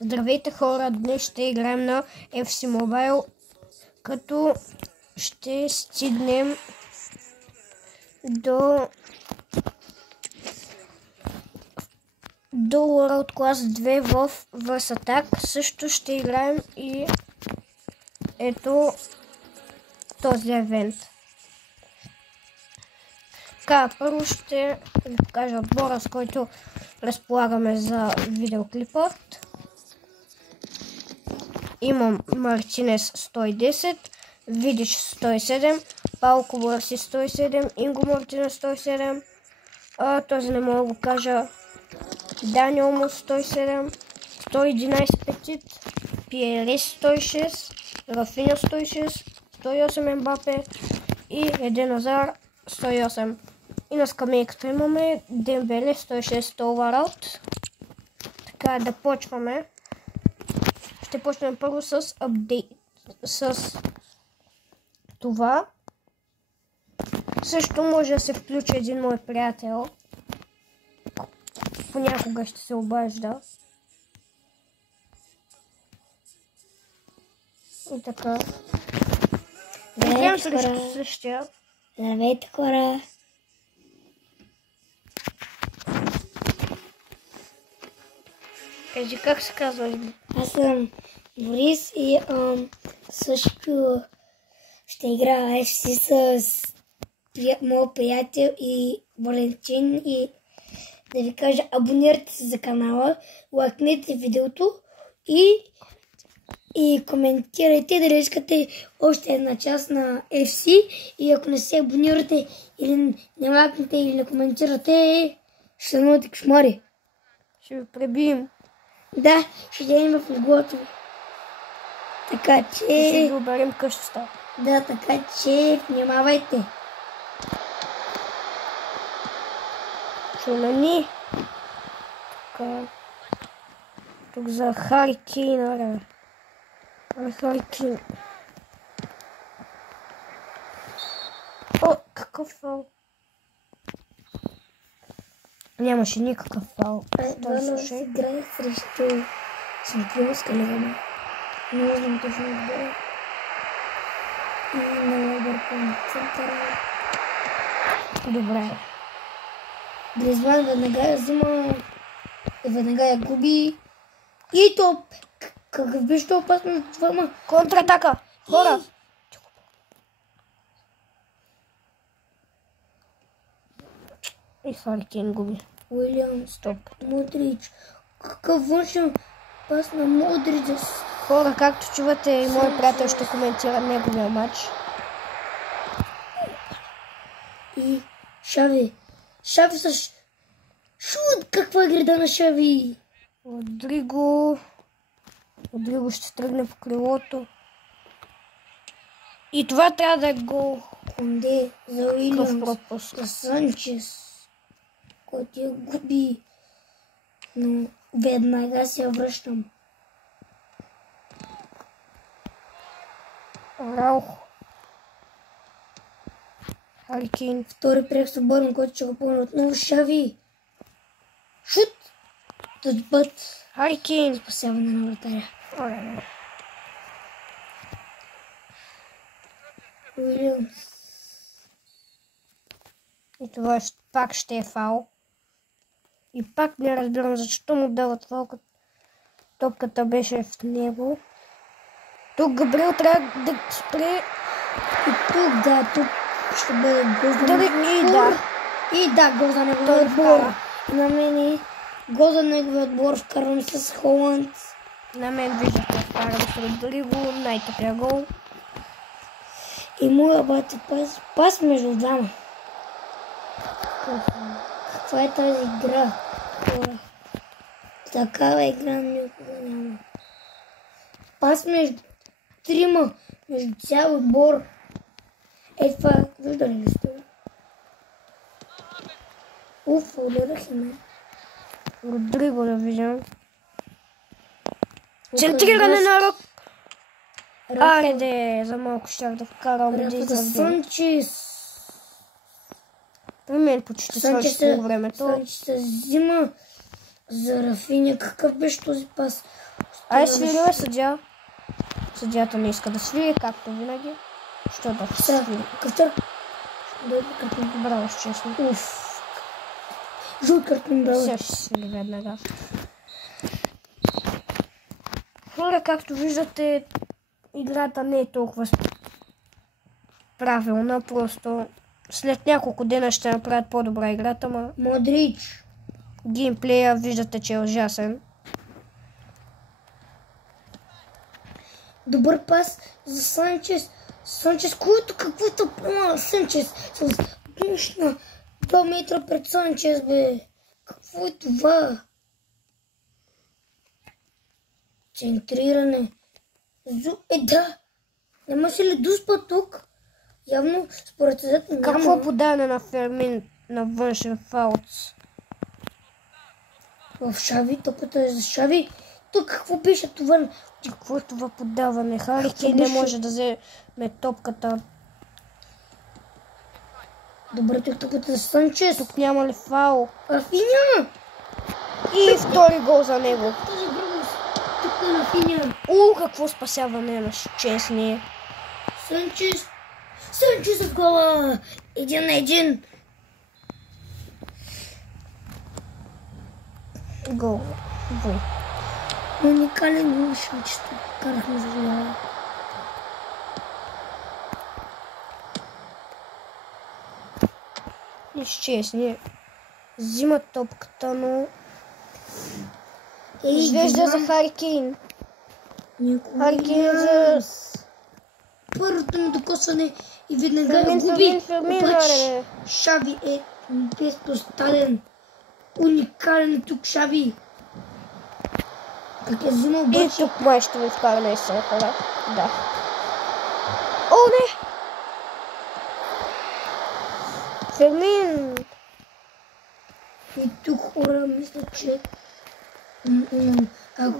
Здравейте хора, днес ще играем на FC Mobile, като ще стигнем до World Class 2 в Verse Attack. Също ще играем и ето този евент. Така, първо ще ви покажа отбора, с който разполагаме за видеоклипът. Имам Мартинес 110, Видич 107, Палко Бърси 107, Инго Мартинес 107, този не мога да го кажа, Даниел Му 107, 111 Петит, Пиерес 106, Рафиня 106, 108 Ембапе и Еден Азар 108. И на скамейката имаме Дембеле 106 Овараут. Така да почваме. Ще почнем първо с апдейт, с това. Също може да се включи един мой приятел. Понякога ще се обажда. И така. Играем срещу същия. Здравейте хора! Кажи как се казва? Аз съм Борис и също ще играя FC с моят приятел и Валентин, и да ви кажа, абонирайте се за канала, лайкнете видеото и коментирайте дали искате още една част на FC, и ако не се абонирате или не лайкнете или не коментирате, ще станете кошмари. Ще ви пребием. Да, ще дадем в леглото. Така че... Ще ви оберем къщата. Да, така че внимавайте. Чумени. Така. Тук за Хари Кейн, Хари Кейн. О, какъв фал. Нямаше никакъв фал. Аз играх срещу шампионска лига. Не знам точно отбора. И на Ливърпул центъра. Добре. Гризман веднага я взима и веднага я губи. И топ! Какъв беше опасно двама? Контратака! Хора! И Хари Кейн губи. Уилиам, Стоп. Модрич. Какъв външен пас на Модрич. Хора, както чувате, и мой приятел ще коментира неговия матч. И Шави. Шави с шут! Каква е града на Шави? Родриго ще тръгне по крилото. И това трябва да е гол. Конде за Уилиамс. пропуск. За Санчес, който я губи. Но веднага се връщам. Раухо. Хари Кейн. Втори прях свободен, който ще го помня отново. Шави. Шут! Този път Хари Кейн. спасяване на вратаря. Уилиамс. И това пак ще е фал. И пак не разбирам защо му дават фал, като топката беше в него. Тук Габриел трябва да спре. И тук, да, тук ще бъде гол за Да. И да, гол за неговия отбор. На мен е гол за неговия отбор, вкарвам с Холанд. На мен виждате, вкарам с Родриго, най-тъпия гол. И моя бати пас между двама. Каква е тази игра? Такава игра никога няма. Пас между трима, между цял отбор. Е, това виждали ли сте? Уф, ударах ме. Родриго да виждам. Центриране на Рок. Айде, за малко щях да вкарам един за Санчес. При мен почти свърши времето. Санчес взима за Рафиня. Какъв беше този пас? Ай, свири, съдя. Съдята не иска да свири, както винаги. Що да свири? Кафтар. Картон. Браво, честно. Уф. Жълт картон, браво. Сега ще свири веднага. Хора, както виждате, играта не е толкова правилна, просто след няколко дена ще направят по-добра играта, ма Модрич. геймплея виждате, че е ужасен. Добър пас за Санчес. Санчес, който каквото помага Санчес с душна 2 метра пред Санчес, бе. Какво е това? Центриране. Да. Нямаше ли дуспа тук? Явно според съдът няма. Какво подаване на Фермин на външен фаулт? В Шави, топата е за Шави. Тук какво пише това? Какво е това подаване? Хари Кейн не може да вземе топката. Добре, тук топата за Санчес. Тук няма ли фаул? Рафиня! И втори гол за него. Този гръбност. Тук е Рафиня. Какво спасяване на честни. Санчес. Санчес от гола. 1-1. Гол. Вой. Уникален шанчес. Карахме за гола. Честни. Взимат топката, но изглежда за Хари Кейн. Хари Кейн за... Първото му докосване и веднага губи. Обаче Шави е безпостален. Уникален е тук Шави. Как е взима обаче? И тук май ще ми вкараме и съркала. Да. О, не! Фермин! И тук хора, мисля, че ако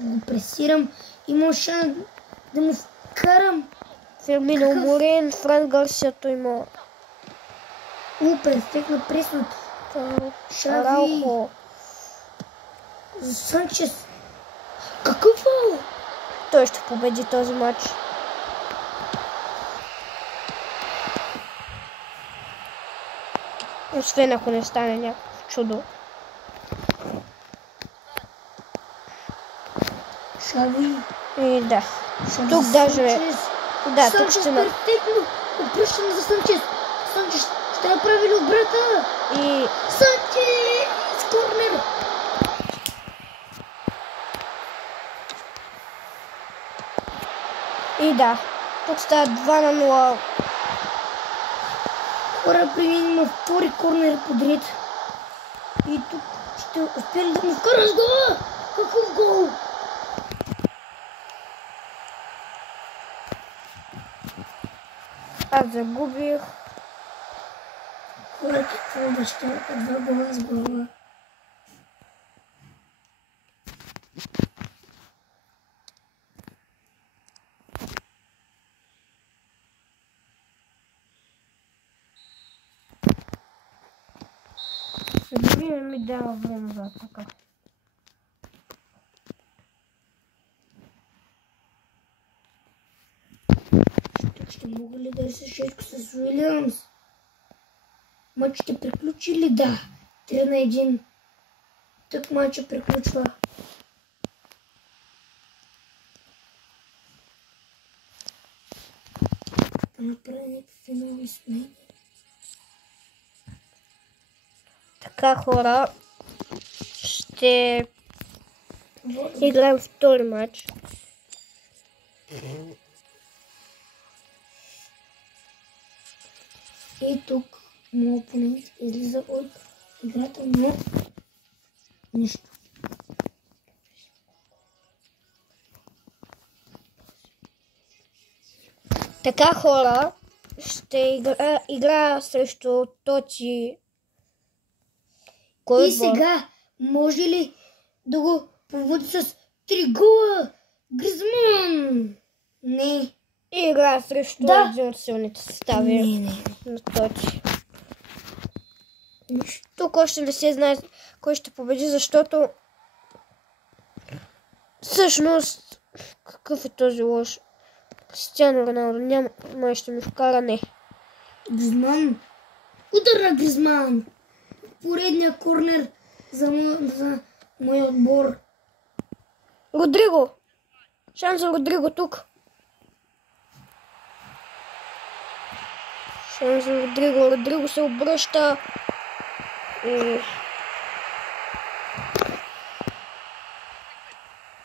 го пресирам, има шанс да му вкарам. Фермин е уморен, Фран Гарсиято има. Перфектно преснат. Шави. Араухо. Санчес. Какъв фаул? Той ще победи този матч. Освен ако не стане някакво чудо. Шави. И да. Шави Тук за даже... Санчес. Да, тук Санчес ще на... перфектно. Обръщане за Санчес. Санчес ще направи ли обрата? И... Санчес! Корнер! И да. Тук става 2-0. Хора, при мен има втори корнер подред. И тук ще успя ли да му вкара с гола? Какъв гол? Аз загубих. Хора, какво обещаваха 2 гола с глава? Дори не ми дава време за така. Тук ще мога ли да се шешко с Уилямс? Матч ще приключи ли? Да. 3-1. Тук матча приключва. Да направя някакви нови смени. Така, хора, ще играем втори матч. И тук моят опонент излиза от играта, но нищо. Така, хора, ще игра срещу Точи. И сега може ли да го проводи с 3 гола? Гризман! Не. И игра срещу един от силните състави на Точи. Тук още не се знае кой ще победи, защото Всъщност, какъв е този лош? Кристиано Роналдо няма, май ще ми вкара, не. Гризман. Удар на Гризман. Поредния корнер за моя отбор. Родриго! Шанс за Родриго тук. Шанс за Родриго. Родриго се обръща.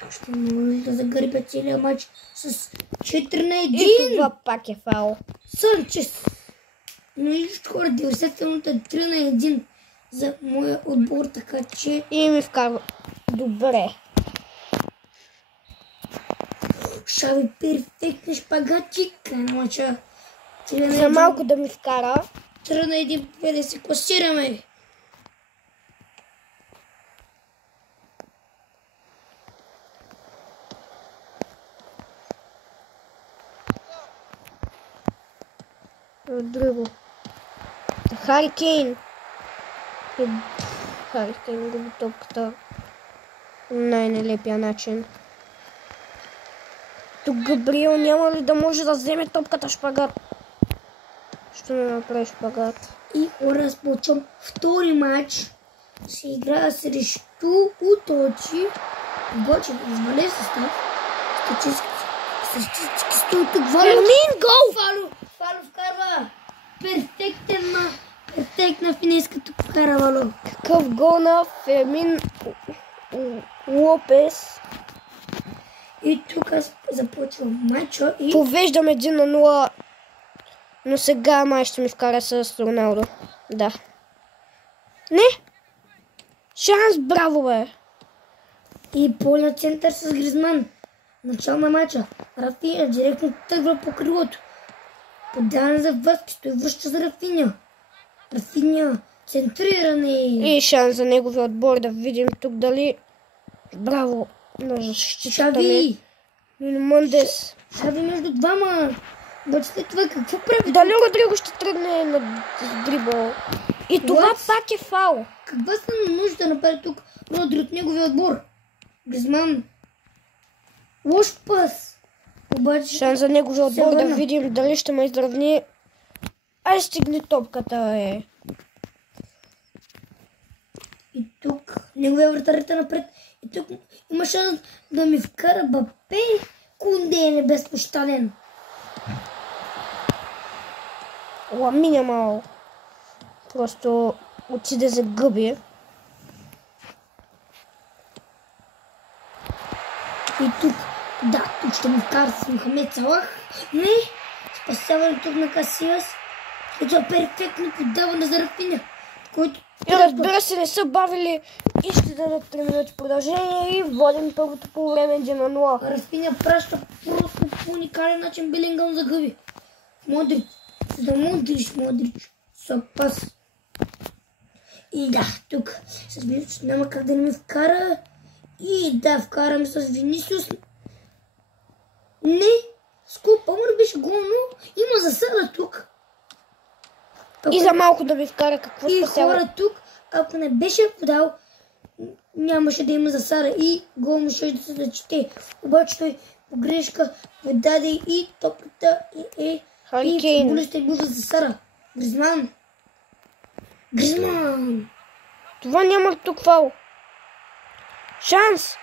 Ще може да загърбя целият матч с 4 на 1. И това пак е фаул. Санчес. Но нищо хора, 90 минута 3 на 1 за моя отбор, така че... И ми вкарва. Добре. Шави перфектни шпагати. Край на мача. За малко да ми вкара. 3 на 1 победа се класираме. Родриго. Хари Кейн. Хари Кейн губи топката. Най-нелепия начин. Тук Габриел няма ли да може да вземе топката шпагат? Ще не направи шпагат. И разпочвам втори матч. Се играе срещу Уточи. Обаче извален състав. Статистически стои тук. Фермин, гол! Фало вкарва. Перфектна финеска тук вкара Вало. Какъв гол на Фермин Лопес. И тук започвам матча и... Повеждам 1-0. Но сега май ще ми вкара с Роналдо. Да. Не! Шанс, браво бе! И поля център с Гризман. Начало на матча. Рафиня директно тръгва по крилото. Подаване за Васкис. Той връща за Рафиня. Рафиня. Центриране. И шанс за неговия отбор да видим тук дали... Браво! На защитата ми. Мундес. Шави между двама. Обаче след това какво прави? Дали Родриго ще тръгне на дрибъл? И това пак е фаул. Каква са нужда да направи тук Родри от неговия отбор? Гризман. Лош пас. Обаче... Шанс за неговия отбор да видим дали ще ме изравни. Ай, стигне топката, е. И тук неговия вратарите напред. И тук има шанс да ми вкара Бапе. Кунде е безпощаден. Ламиня мал. Просто отиде за гъби. И тук, тук ще му вкара с Мохамед Салах. Не, спасяване тук на Касиас. И това перфектно подаване за Рафиня, който... И разбира се, не са бавили и ще дадат 3 минути продължение и водим първото по време 1-0. Рафиня праща просто по уникален начин Белингъм за гъби. Модрич, за Модрич, са пас. И тук с Винисиус няма как да не ми вкара. И вкараме с Винисиус. Не, Скупъмър беше гол, но има засада тук. И за малко да ви вкара какво спасява. И хора тук, ако не беше подал, нямаше да има засада и гол му ще да се зачете. Обаче той по грешка подаде и топката и футболистът бил за засада. Гризман! Това няма тук фаул. Шанс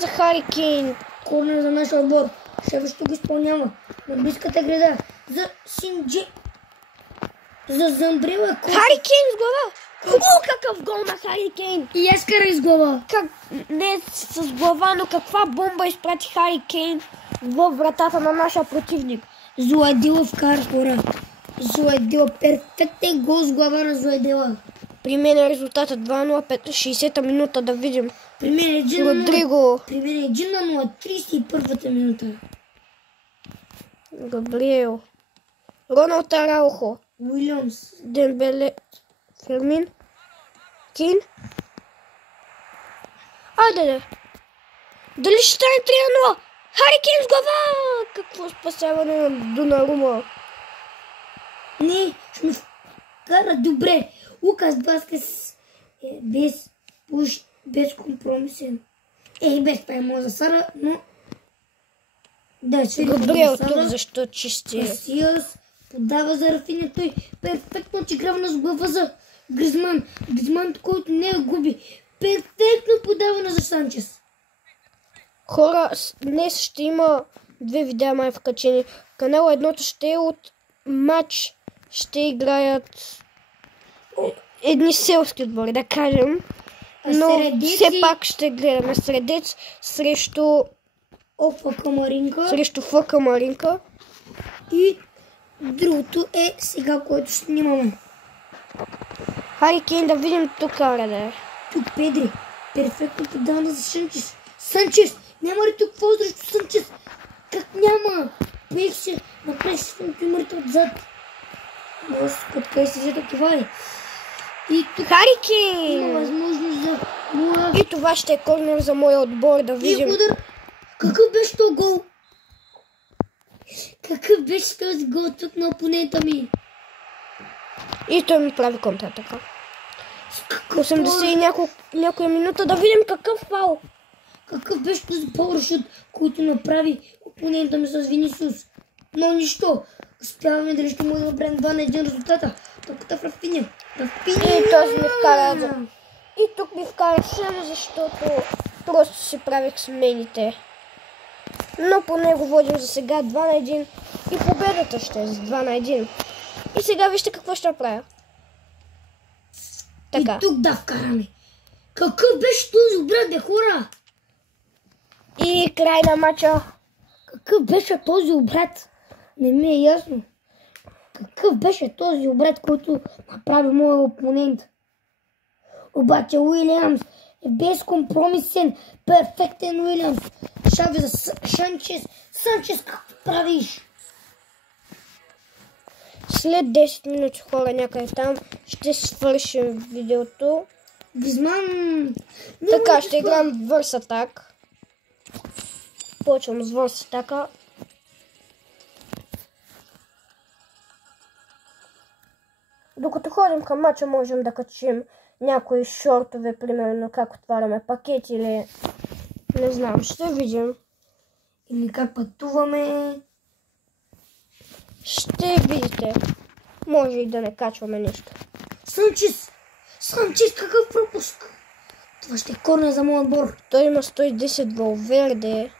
за Хари Кейн. Корнер за нашия отбор. Следващото го изпълнява на близката града за Синджи. За Замбрила. Хари Кейн с глава. Какъв гол на Хари Кейн. И аз кара с глава. Не с глава, но каква бомба изпрати Хари Кейн във вратата на нашия противник. Зуадила вкара хора. Зуадила. Перфектен гол с глава на Зуадила. При мен е резултата 2-0, 60-та минута да видим. При мен е 1-0. Родриго. При мен е 1-0, 31-та минута. Габриел. Роналд Араухо. Уилямс. Дембеле. Фермин. Кейн. Айде. Дали ще стане 3-0? Хари Кейн с глава! Какво спасяване на Донарума. Не, ще ми вкара добре. Лукас Васкес е безкомпромисен. без това може да сара, но... Да, ще Габриел тук защо чисти. Касиас подава за Рафиня, той перфектно че грава с глава за Гризман. Гризман, който не я губи. Перфектно подаване за Санчес. Хора, днес ще има 2 видеа май вкачени. Канала едното ще е от матч. Ще играят едни селски отбори, да кажем. Но все пак ще гледаме Средец срещу ФК Маринка. И другото е сега, което ще снимаме. Хари Кейн, да видим тук къде. Тук Педри. Перфектно подаване за Санчес. Санчес! Няма ли тук какво срещу Санчес? Как няма? Пех се, направи се функционерите отзад. Господи, къде се взето това е? И тук Хари Кейн! има възможност за моя... И това ще е корнер за моя отбор, да видим. И удар. Какъв беше този гол? Какъв беше този гол тук на опонента ми? И той ми прави контратака. 80 и някоя минута, да видим какъв фал. Какъв беше този пауършут, който направи опонента ми с Винисиус? Но нищо. Успяваме дали ще му да направим 2-1 резултата. Топката в Рафиня. И този ми вкара. И тук ми вкара само защото просто си правих смените. Но по него водим за сега 2-1 и победата ще е с 2-1. И сега вижте какво ще направя. Така. И тук да вкараме. Какъв беше този обрат, бе, хора? И край на матча. Какъв беше този обрат? Не ми е ясно. Какъв беше този обрат, който направи моя опонент? Обаче Уилямс е безкомпромисен, перфектен Уилямс. Шави за Санчес. Санчес, какво правиш? След 10 минути, хора, някъде там ще свършим видеото. Гризман. Така, ще играем Върс Атак. Почвам с Върс Атака. Докато ходим към мача, можем да качим някои шортове, примерно как отваряме пакет или не знам, ще видим. Или как пътуваме. Ще видите. Може и да не качваме нищо. Санчес! Санчес, какъв пропуск! Това ще е корнер за моят отбор. Той има 110 Валверде.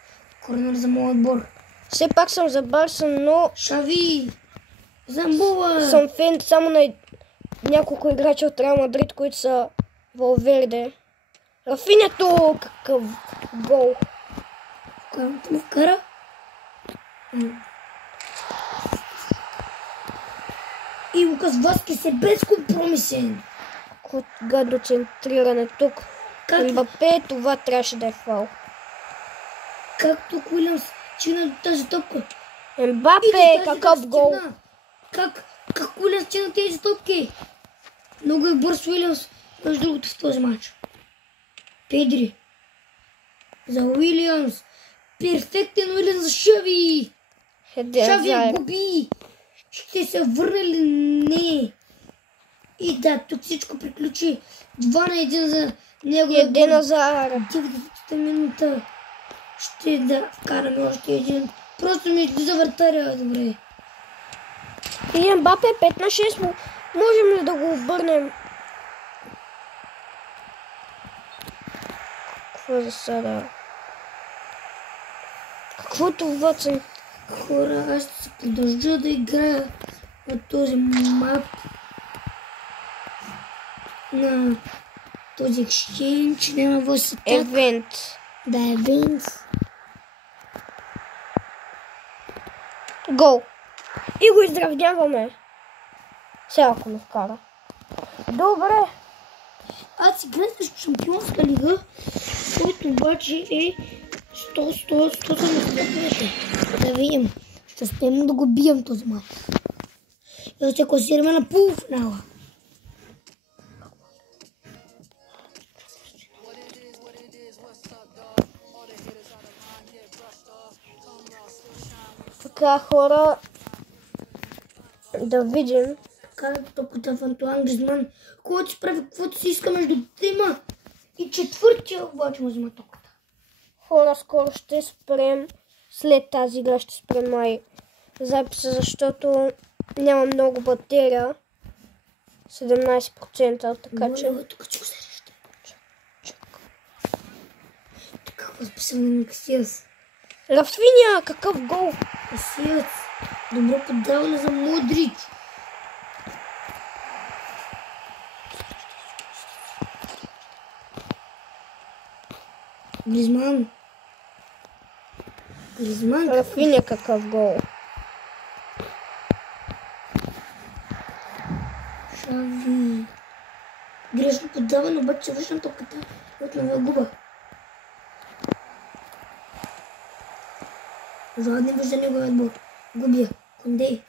Корнер за моят отбор. Все пак съм за Барса, но Шави! Замбула! съм фен само на няколко играчи от Реал Мадрид, които са Валверде. Рафинято! Какъв гол! Който му вкара? И Лукас Васкес е безкомпромисен. Гадно центриране тук. Как? Мбапе, това трябваше да е фал. Как тук Уилямс чина до тази топка? Мбапе, какъв гол! Как Уилямс чина тези топки? Много е бърз Уилямс, между другото в този матч. Педри. За Уилямс. Перфектен Уилямс за Шави. Шави я губи. Ще се върне ли? Не. И да, тук всичко приключи. 2-1 за него. Едена за 90-та минута. Ще да вкараме още един. Просто ми излиза вратаря, добре. И Мбапе 5-6. Можем ли да го обърнем? Какво за сега? Каквото въцен? Хора, аз ще се продължа да играя на този мап. На този exchange, няма въз атак. Евент. Да, евент. Гол. И го изравняваме. Сега ако ме вкара. Добре. Аз играя с Шампионска лига, който обаче е 100-100. Да видим. Ще успеем да го бием този мач. И ще класираме на полуфинала. Така, хора, да видим. Кара топката в Антуан Гризман, който си прави каквото си иска между трима и четвъртия, обаче му взима топката. хора, скоро ще спрем. След тази игра ще спрем май записа, защото няма много батерия. 17%, така че... Тук че го среща. Така възписаме на Касиас. Рафиня, какъв гол! Касиас. Добро подаване за Модрич. Гризман. Рафиня, какъв гол! Шави. Грешно подаване, обаче връщам топката. Отново губа. Жадни вижда неговият бол. Губя. Кондей.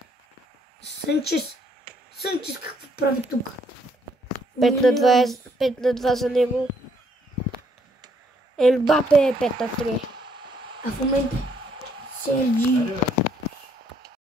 Санчес. Санчес какво прави тук? 5 на 2 за него. Ембапе е 5 на 3. А в момента Серджи